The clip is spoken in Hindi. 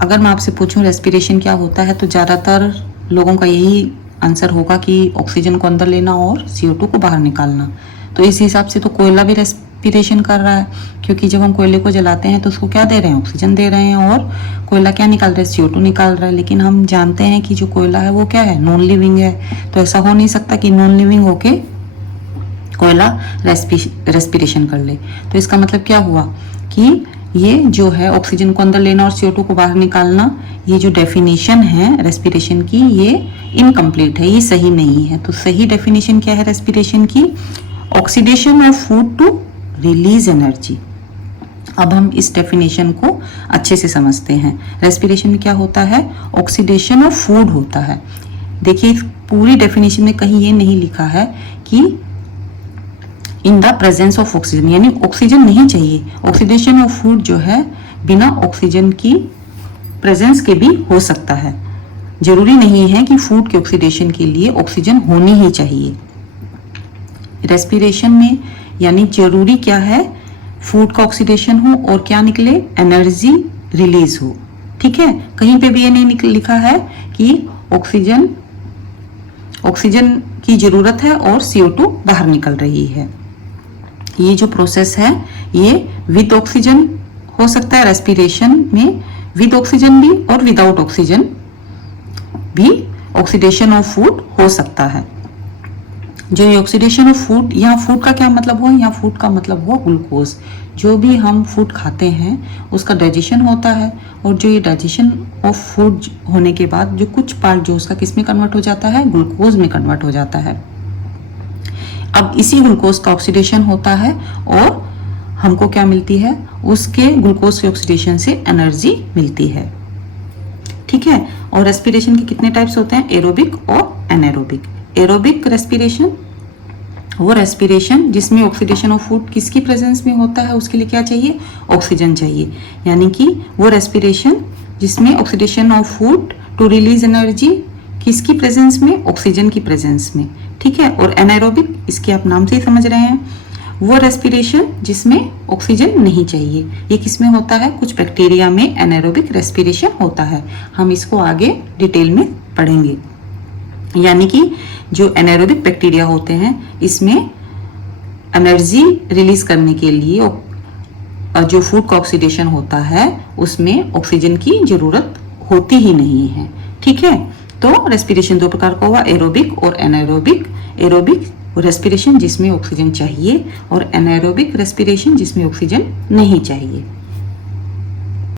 अगर मैं आपसे पूछूं रेस्पिरेशन क्या होता है तो ज़्यादातर लोगों का यही आंसर होगा कि ऑक्सीजन को अंदर लेना और CO2 को बाहर निकालना। तो इस हिसाब से तो कोयला भी रेस्पिरेशन कर रहा है, क्योंकि जब हम कोयले को जलाते हैं तो उसको क्या दे रहे हैं, ऑक्सीजन दे रहे हैं, और कोयला क्या निकाल रहा है, CO2 निकाल रहा है। लेकिन हम जानते हैं कि जो कोयला है वो क्या है, नॉन लिविंग है। तो ऐसा हो नहीं सकता कि नॉन लिविंग होके कोयला रेस्पिरेशन कर ले। तो इसका मतलब क्या हुआ कि ये जो है ऑक्सीजन को अंदर लेना और CO2 को बाहर निकालना, ये जो डेफिनेशन है रेस्पिरेशन की, ये इनकम्प्लीट है, ये सही नहीं है। तो सही डेफिनेशन क्या है रेस्पिरेशन की, oxidation of food to release energy. अब हम इस डेफिनेशन को अच्छे से समझते हैं। रेस्पिरेशन में क्या होता है, ऑक्सीडेशन ऑफ फूड होता है। देखिए पूरी डेफिनेशन में कहीं ये नहीं लिखा है कि in the presence of oxygen, यानी ऑक्सीजन नहीं चाहिए। ऑक्सीडेशन ऑफ फूड जो है बिना ऑक्सीजन की प्रेजेंस के भी हो सकता है। जरूरी नहीं है कि फूड के ऑक्सीडेशन के लिए ऑक्सीजन होनी ही चाहिए। रेस्पिरेशन में यानी जरूरी क्या है, फूड का ऑक्सीडेशन हो और क्या निकले, एनर्जी रिलीज हो। ठीक है, कहीं पे भी ये नहीं लिखा है कि ऑक्सीजन की जरूरत है और CO2 बाहर निकल रही है। ये जो प्रोसेस है ये विद ऑक्सीजन हो सकता है, रेस्पिरेशन में विद ऑक्सीजन भी और विदाउट ऑक्सीजन भी ऑक्सीडेशन ऑफ फूड हो सकता है। जो ये ऑक्सीडेशन ऑफ फूड, यहाँ फूड का क्या मतलब हुआ, यहाँ फूड का मतलब हुआ ग्लूकोज। जो भी हम फूड खाते हैं उसका डाइजेशन होता है, और जो ये डाइजेशन ऑफ फूड होने के बाद जो कुछ पार्ट जो उसका किस में कन्वर्ट हो जाता है, ग्लूकोज में कन्वर्ट हो जाता है। अब इसी ग्लूकोज का ऑक्सीडेशन होता है और हमको क्या मिलती है, उसके ग्लूकोज के ऑक्सीडेशन से एनर्जी मिलती है। ठीक है, और रेस्पिरेशन के कितने टाइप्स होते हैं, एरोबिक और एनारोबिक। एरोबिक रेस्पिरेशन वो रेस्पिरेशन जिसमें ऑक्सीडेशन ऑफ फूड किसकी प्रेजेंस में होता है, उसके लिए क्या चाहिए, ऑक्सीजन चाहिए। यानी कि वो रेस्पिरेशन जिसमें oxidation of food to release energy किसकी प्रेजेंस में, ऑक्सीजन की प्रेजेंस में। ठीक है, और एनारोबिक इसके आप नाम से ही समझ रहे हैं, वो रेस्पिरेशन जिसमें ऑक्सीजन नहीं चाहिए। ये किसमें होता है, कुछ बैक्टीरिया में एनारोबिक रेस्पिरेशन होता है। हम इसको आगे डिटेल में पढ़ेंगे। यानी कि जो एनारोबिक बैक्टीरिया होते हैं इसमें एनर्जी रिलीज करने के लिए जो फूड का ऑक्सीडेशन होता है उसमें ऑक्सीजन की जरूरत होती ही नहीं है। ठीक है, तो रेस्पिरेशन दो प्रकार का हुआ, एरोबिक और एनारोबिक। एरोबिक रेस्पिरेशन जिसमें ऑक्सीजन चाहिए और एनारोबिक रेस्पिरेशन जिसमें ऑक्सीजन नहीं चाहिए।